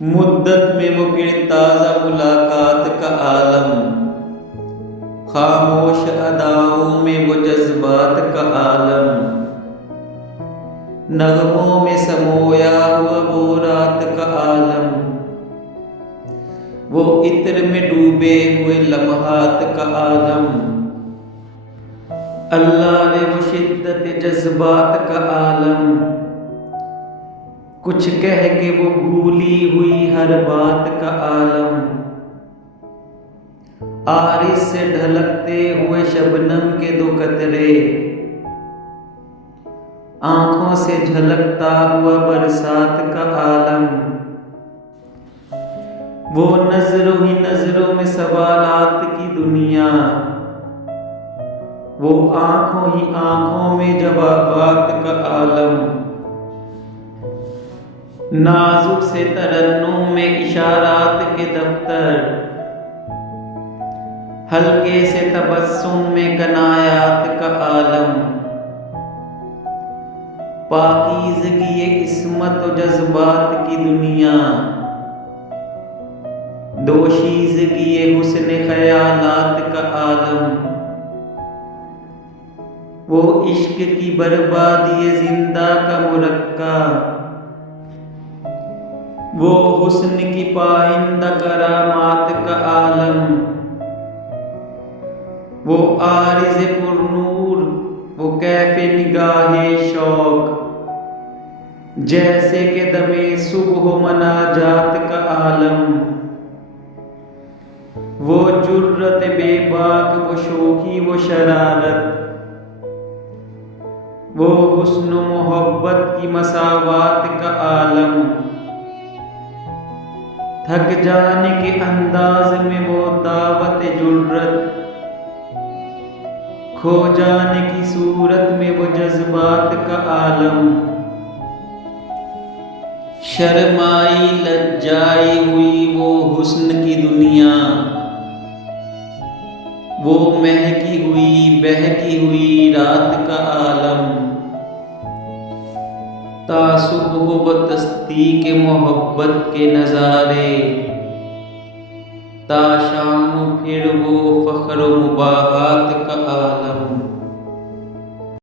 मुद्दत में वो फिर ताज़ा मुलाकात का आलम, खामोश अदाओं में वो जज्बात का आलम, नगमों में समोया हुआ वो रात का आलम, वो इत्र में डूबे हुए लम्हात का आलम, अल्लाह ने वो शिद्दत जज्बात का आलम, कुछ कह के वो भूली हुई हर बात का आलम, आरिस से ढलकते हुए शबनम के दो कतरे, आंखों से झलकता हुआ बरसात का आलम, वो नजरों ही नजरों में सवालात की दुनिया, वो आंखों ही आंखों में जवाबात का आलम, नाजुक से तरन्नुम में इशारात के दफ्तर, हल्के से तबस्सुम में कनायात का आलम, पाकीज़गी इस्मत और जज्बात की दुनिया, दोशीज़गी हुस्न ख्यालात का आलम, वो इश्क की बर्बादी जिंदा का मुरक्का, वो हुस्न की पाइंदा करामात का आलम, वो आरिज़ पुरनूर, वो कैफ़े निगाहे शौक, जैसे के दमे सुबह मनाजात का आलम, वो जुर्रत बेबाक, वो शोखी, वो शरारत, वो हुस्न मोहब्बत की मसावात का आलम, थक जाने के अंदाज में वो दावत जुर्रत, खो जाने की सूरत में वो जज्बात का आलम, शर्माई लज्जाई हुई वो हुस्न की दुनिया, वो महकी हुई बहकी हुई रात का आलम, तासुबह व तस्दीक मोहब्बत के नज़ारे, ताशाम फिर वो फ़ख्र मुबाहात का आलम।